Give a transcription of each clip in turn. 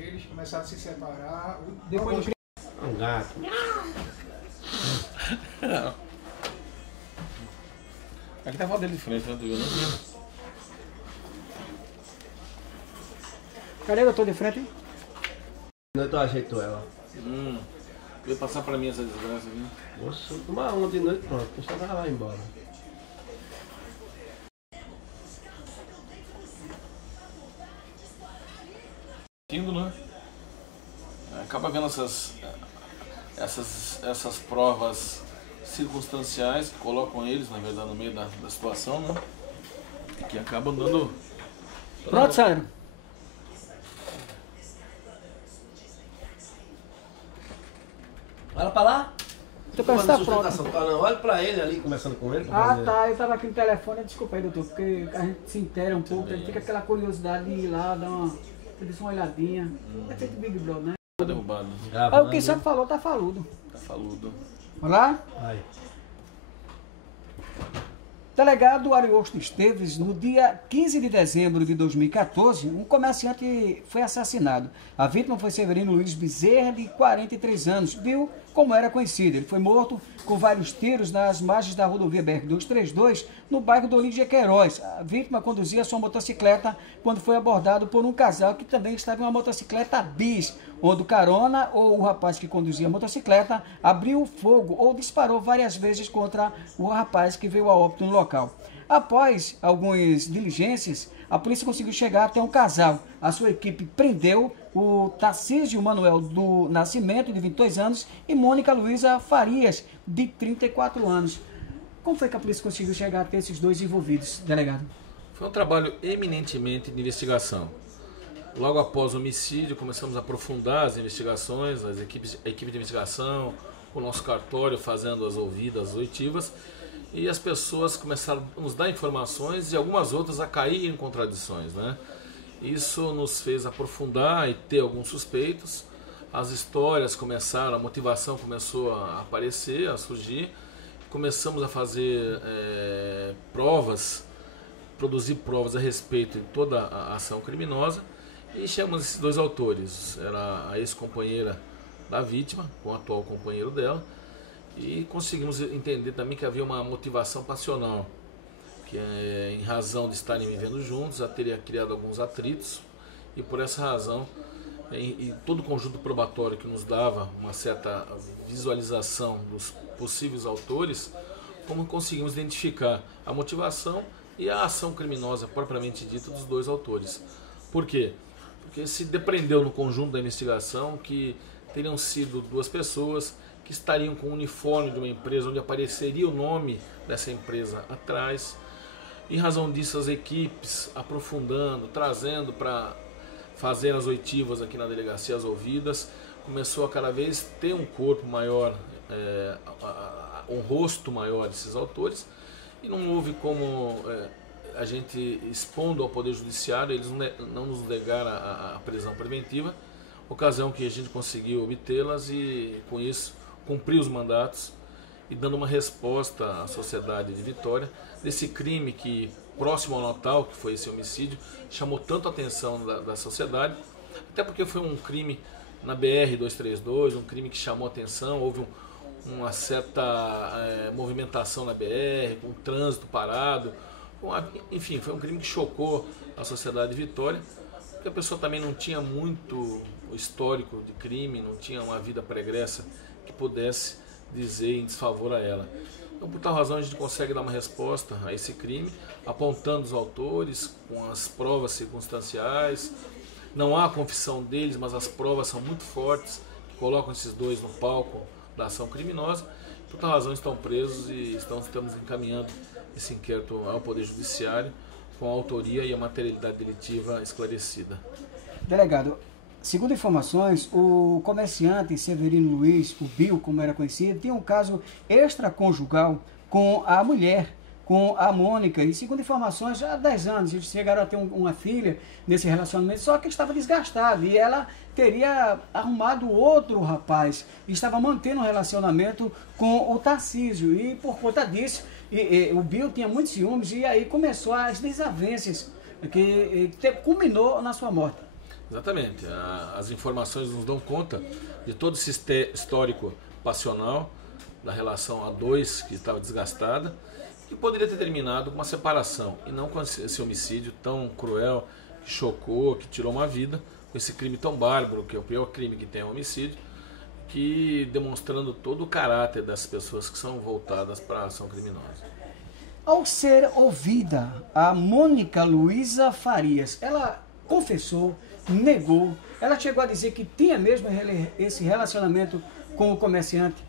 Eles começaram a se separar. Depois Um gato. Aqui tá a foto dele de frente, né? Tu viu, né? Cadê o doutor de frente? Hein? Não, tu ajeitou ela. Veio passar pra mim essa desgraça aqui. Nossa, tomar uma de noite, pronto. O pessoal vai lá embora. Indo, né? Acaba vendo essas provas circunstanciais que colocam eles, na verdade, no meio da situação, né? Que acabam dando... Pronto, Sandro. Olha pra lá. Você parece que tá pronto. Não, olha pra ele ali, conversando com ele. Ah, tá. Eu tava aqui no telefone. Desculpa aí, doutor, porque a gente se inteira um pouco, a gente fica aquela curiosidade de ir lá, dar uma olhadinha. É feito Big Brother, né? Tá derrubado. Ah, o que você falou, tá faludo. Tá faludo. Olá? Vai. Delegado Ariosto Esteves, no dia 15 de dezembro de 2014, um comerciante foi assassinado. A vítima foi Severino Luiz Bezerra, de 43 anos, viu como era conhecido. Ele foi morto com vários tiros nas margens da rodovia BR-232, no bairro do Olímpia Queiroz. A vítima conduzia sua motocicleta quando foi abordado por um casal que também estava em uma motocicleta bis, onde o carona ou o rapaz que conduzia a motocicleta abriu fogo ou disparou várias vezes contra o rapaz que veio a óbito no local. Após algumas diligências, a polícia conseguiu chegar até um casal. A sua equipe prendeu o Tarcísio Manuel do Nascimento, de 22 anos, e Mônica Luísa Farias, de 34 anos. Como foi que a polícia conseguiu chegar até esses dois envolvidos, delegado? Foi um trabalho eminentemente de investigação. Logo após o homicídio, começamos a aprofundar as investigações, a equipe de investigação, o nosso cartório fazendo as ouvidas oitivas, e as pessoas começaram a nos dar informações e algumas outras a cair em contradições, né? Isso nos fez aprofundar e ter alguns suspeitos. As histórias começaram, a motivação começou a aparecer, a surgir. Começamos a fazer provas, produzir provas a respeito de toda a ação criminosa. E chegamos a esses dois autores, era a ex-companheira da vítima, com o atual companheiro dela, e conseguimos entender também que havia uma motivação passional, que em razão de estarem vivendo juntos, já teria criado alguns atritos, e por essa razão, e todo o conjunto probatório que nos dava uma certa visualização dos possíveis autores, como conseguimos identificar a motivação e a ação criminosa propriamente dita dos dois autores. Por quê? Porque se depreendeu no conjunto da investigação que teriam sido duas pessoas que estariam com o uniforme de uma empresa onde apareceria o nome dessa empresa atrás. Em razão disso, as equipes aprofundando, trazendo para fazer as oitivas aqui na delegacia, as ouvidas, começou a cada vez ter um corpo maior, um rosto maior desses autores, e não houve como a gente expondo ao Poder Judiciário, eles não nos negaram a prisão preventiva, ocasião que a gente conseguiu obtê-las e com isso cumprir os mandatos e dando uma resposta à sociedade de Vitória desse crime que, próximo ao Natal, que foi esse homicídio, chamou tanto a atenção da sociedade, até porque foi um crime na BR-232, um crime que chamou a atenção, houve uma certa movimentação na BR, com o trânsito parado, enfim, foi um crime que chocou a sociedade de Vitória, porque a pessoa também não tinha muito histórico de crime, não tinha uma vida pregressa que pudesse dizer em desfavor a ela. Então, por tal razão, a gente consegue dar uma resposta a esse crime, apontando os autores com as provas circunstanciais. Não há confissão deles, mas as provas são muito fortes, que colocam esses dois no palco da ação criminosa. Por tal razão, estão presos e estamos encaminhando esse inquérito ao Poder Judiciário com a autoria e a materialidade delitiva esclarecida. Delegado, segundo informações, o comerciante Severino Luiz, o Bill, como era conhecido, tinha um caso extraconjugal com a mulher, com a Mônica, e segundo informações, já há 10 anos eles chegaram a ter uma filha nesse relacionamento, só que estava desgastado, e ela teria arrumado outro rapaz, e estava mantendo um relacionamento com o Tarcísio, e por conta disso, o Bill tinha muitos ciúmes, e aí começou as desavenças, que culminou na sua morte. Exatamente. As informações nos dão conta de todo esse histórico passional da relação a dois que estava desgastada, que poderia ter terminado com uma separação e não com esse homicídio tão cruel, que chocou, que tirou uma vida, com esse crime tão bárbaro, que é o pior crime que tem, é o homicídio, que demonstrando todo o caráter das pessoas que são voltadas para a ação criminosa. Ao ser ouvida, a Mônica Luísa Farias, ela confessou, negou, ela chegou a dizer que tinha mesmo esse relacionamento com o comerciante.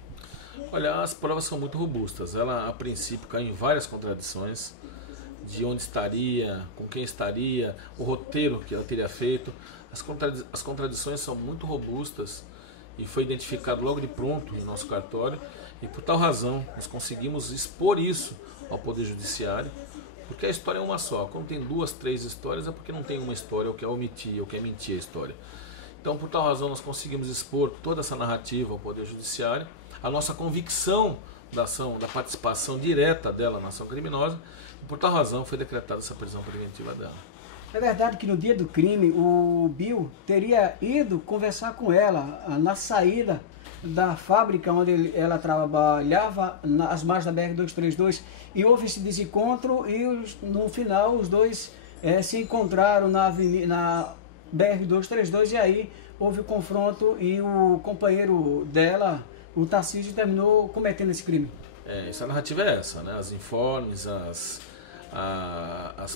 Olha, as provas são muito robustas. Ela, a princípio, caiu em várias contradições de onde estaria, com quem estaria, o roteiro que ela teria feito. As contradições são muito robustas e foi identificado logo de pronto no nosso cartório. E por tal razão, nós conseguimos expor isso ao Poder Judiciário, porque a história é uma só. Quando tem 2, 3 histórias, é porque não tem uma história, ou quer omitir, ou quer mentir a história. Então, por tal razão, nós conseguimos expor toda essa narrativa ao Poder Judiciário, a nossa convicção da ação, da participação direta dela na ação criminosa, e por tal razão foi decretada essa prisão preventiva dela. É verdade que no dia do crime o Bill teria ido conversar com ela na saída da fábrica onde ela trabalhava, às margens da BR-232, e houve esse desencontro e no final os dois se encontraram na BR-232 e aí houve o confronto e o companheiro dela, o Tarcísio, terminou cometendo esse crime. Essa narrativa é essa, né? As informes, as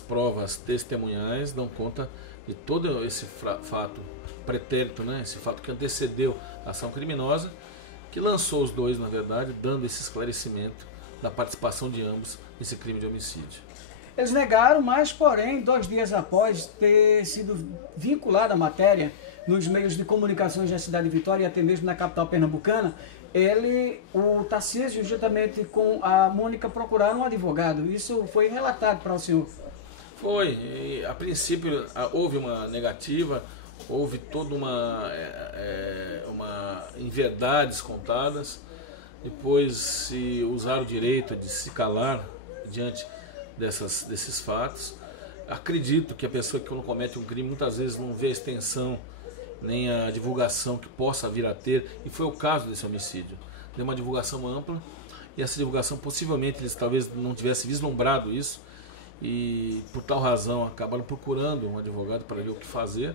provas testemunhais dão conta de todo esse fato pretérito, né? Esse fato que antecedeu a ação criminosa, que lançou os dois, na verdade, dando esse esclarecimento da participação de ambos nesse crime de homicídio. Eles negaram, mas, porém, 2 dias após ter sido vinculada a matéria nos meios de comunicações da cidade de Vitória e até mesmo na capital pernambucana, o Tarcísio, juntamente com a Mônica, procuraram um advogado. Isso foi relatado para o senhor? Foi. E, a princípio, houve uma negativa, houve toda uma inverdades contadas. Depois se usaram o direito de se calar diante desses fatos. Acredito que a pessoa que quando comete um crime muitas vezes não vê a extensão nem a divulgação que possa vir a ter, e foi o caso desse homicídio. Deu uma divulgação ampla, e essa divulgação possivelmente eles talvez não tivessem vislumbrado isso, e por tal razão acabaram procurando um advogado para ver o que fazer,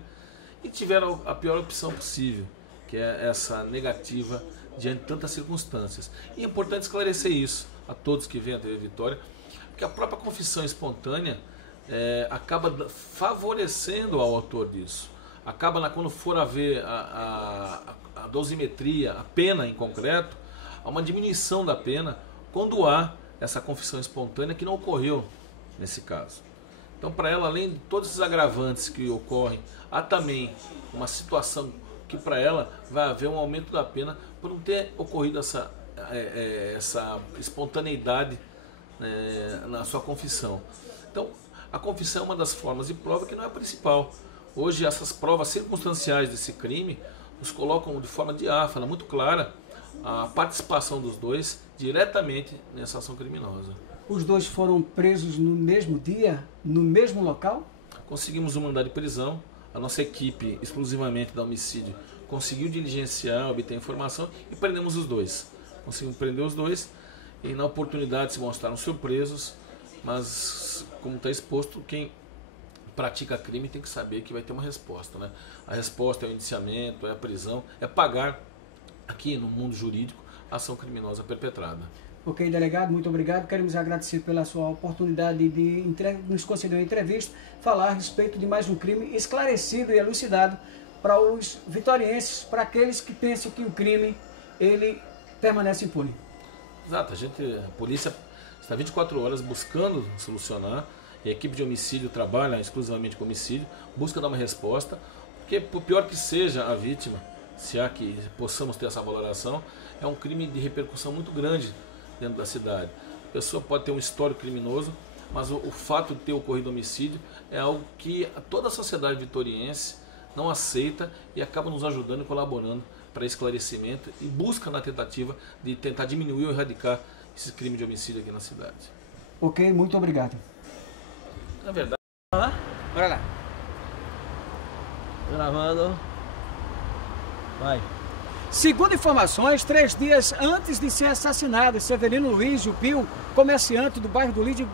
e tiveram a pior opção possível, que é essa negativa diante de tantas circunstâncias. E é importante esclarecer isso a todos que vêm à TV Vitória, porque a própria confissão espontânea acaba favorecendo ao autor disso. Acaba, quando for a ver a dosimetria, a pena em concreto, há uma diminuição da pena quando há essa confissão espontânea que não ocorreu nesse caso. Então, para ela, além de todos esses agravantes que ocorrem, há também uma situação que para ela vai haver um aumento da pena por não ter ocorrido essa espontaneidade na sua confissão. Então, a confissão é uma das formas de prova que não é a principal. Hoje, essas provas circunstanciais desse crime nos colocam de forma diáfana, muito clara, a participação dos dois diretamente nessa ação criminosa. Os dois foram presos no mesmo dia, no mesmo local? Conseguimos um mandado de prisão. A nossa equipe, exclusivamente da homicídio, conseguiu diligenciar, obter informação e prendemos os dois. Conseguimos prender os dois e na oportunidade se mostraram surpresos, mas como está exposto, quem pratica crime tem que saber que vai ter uma resposta, né? A resposta é o indiciamento, é a prisão, é pagar, aqui no mundo jurídico, a ação criminosa perpetrada. Ok, delegado, muito obrigado. Queremos agradecer pela sua oportunidade de nos conceder uma entrevista, falar a respeito de mais um crime esclarecido e elucidado para os vitorienses, para aqueles que pensam que o crime ele permanece impune. Exato, a polícia está 24 horas buscando solucionar. E a equipe de homicídio trabalha exclusivamente com homicídio, busca dar uma resposta, porque por pior que seja a vítima, se há que possamos ter essa valoração, é um crime de repercussão muito grande dentro da cidade. A pessoa pode ter um histórico criminoso, mas o fato de ter ocorrido homicídio é algo que toda a sociedade vitoriense não aceita e acaba nos ajudando e colaborando para esclarecimento e busca na tentativa de tentar diminuir ou erradicar esse crime de homicídio aqui na cidade. Ok, muito obrigado. Na verdade... Bora lá. Gravando. Vai. Segundo informações, 3 dias antes de ser assassinado, Severino Luiz Bill, comerciante do bairro do Lídio...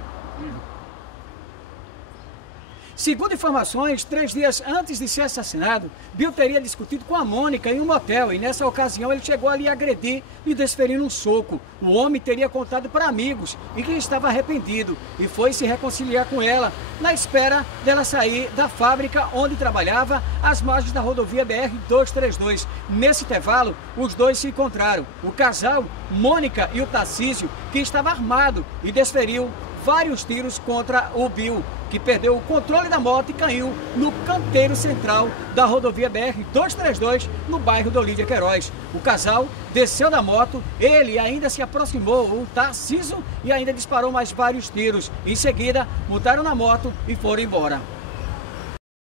Segundo informações, 3 dias antes de ser assassinado, Bill teria discutido com a Mônica em um motel e nessa ocasião ele chegou ali a agredir e desferindo um soco. O homem teria contado para amigos e que estava arrependido e foi se reconciliar com ela na espera dela sair da fábrica onde trabalhava às margens da rodovia BR-232. Nesse intervalo, os dois se encontraram. O casal, Mônica e o Tarcísio, que estava armado e desferiu vários tiros contra o Bill, que perdeu o controle da moto e caiu no canteiro central da rodovia BR-232, no bairro do Olívia Queiroz. O casal desceu da moto, ele ainda se aproximou, o Tarcísio, e ainda disparou mais vários tiros. Em seguida, montaram na moto e foram embora.